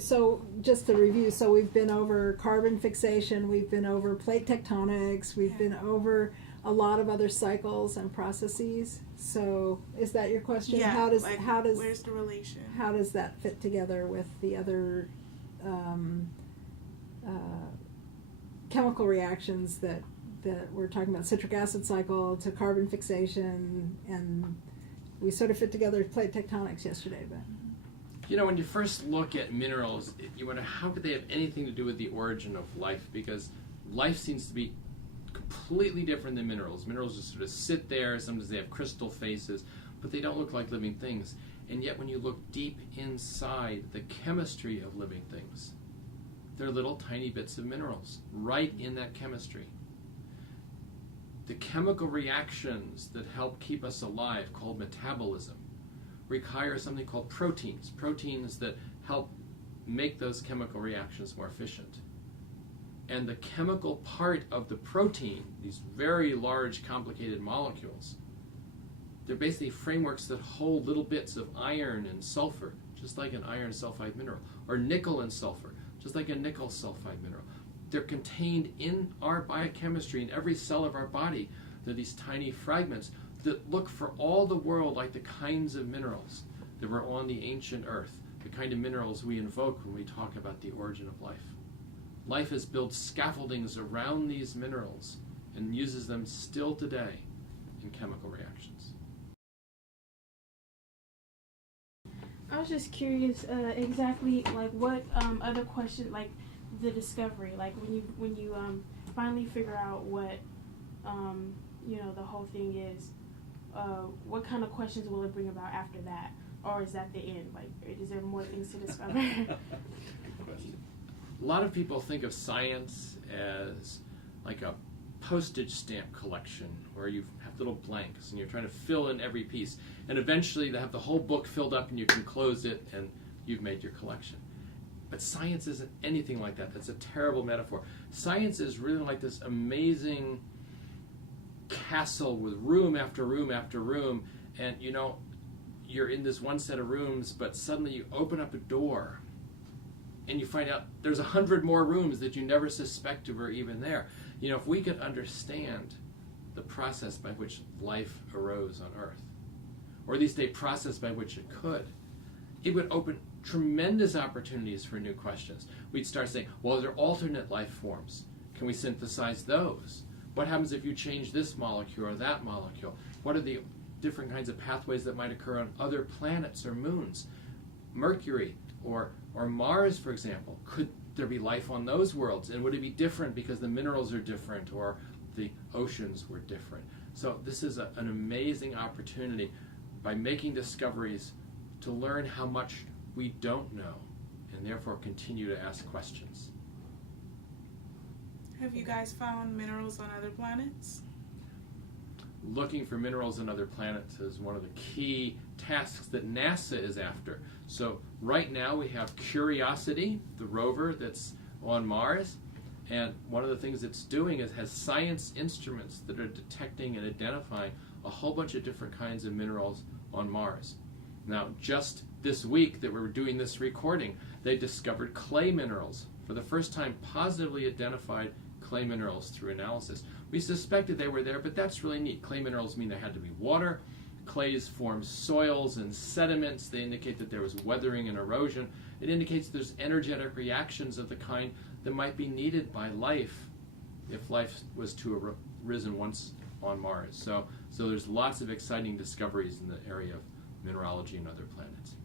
So just to review, so we've been over carbon fixation, we've been over plate tectonics, we've been over a lot of other cycles and processes. So is that your question? Yeah. How does where's the relation? how does that fit together with the other chemical reactions that we're talking about? Citric acid cycle to carbon fixation, and we sort of fit together with plate tectonics yesterday, but. You know, when you first look at minerals, you wonder how could they have anything to do with the origin of life, because life seems to be completely different than minerals. Minerals just sort of sit there, sometimes they have crystal faces, but they don't look like living things. And yet when you look deep inside the chemistry of living things, they're little tiny bits of minerals right in that chemistry. The chemical reactions that help keep us alive, called metabolism, require something called proteins that help make those chemical reactions more efficient. And the chemical part of the protein, these very large complicated molecules, they're basically frameworks that hold little bits of iron and sulfur, just like an iron sulfide mineral, or nickel and sulfur, just like a nickel sulfide mineral. They're contained in our biochemistry, in every cell of our body. They're these tiny fragments that look for all the world like the kinds of minerals that were on the ancient earth, the kind of minerals we invoke when we talk about the origin of life. Life has built scaffoldings around these minerals and uses them still today in chemical reactions. I was just curious, exactly like what other question, like the discovery, like when you finally figure out what the whole thing is. What kind of questions will it bring about after that? Or is that the end? Like, is there more things to discover? Good question. A lot of people think of science as like a postage stamp collection where you have little blanks and you're trying to fill in every piece. And eventually they have the whole book filled up and you can close it and you've made your collection. But science isn't anything like that. That's a terrible metaphor. Science is really like this amazing castle with room after room after room, and you're in this one set of rooms, but suddenly you open up a door and you find out there's 100 more rooms that you never suspected were even there. If we could understand the process by which life arose on Earth, or at least a process by which it could, it would open tremendous opportunities for new questions. We'd start saying, well, are there alternate life forms? Can we synthesize those? What happens if you change this molecule or that molecule? What are the different kinds of pathways that might occur on other planets or moons? Mercury or Mars, for example. Could there be life on those worlds? And would it be different because the minerals are different or the oceans were different? So this is an amazing opportunity by making discoveries to learn how much we don't know and therefore continue to ask questions. Have you guys found minerals on other planets? Looking for minerals on other planets is one of the key tasks that NASA is after. So right now we have Curiosity, the rover that's on Mars, and one of the things it's doing is has science instruments that are detecting and identifying a whole bunch of different kinds of minerals on Mars. Now, just this week that we're doing this recording, they discovered clay minerals. For the first time, positively identified clay minerals through analysis. We suspected they were there, but that's really neat. Clay minerals mean there had to be water. Clays form soils and sediments. They indicate that there was weathering and erosion. It indicates there's energetic reactions of the kind that might be needed by life if life was to have risen once on Mars. So there's lots of exciting discoveries in the area of mineralogy and other planets.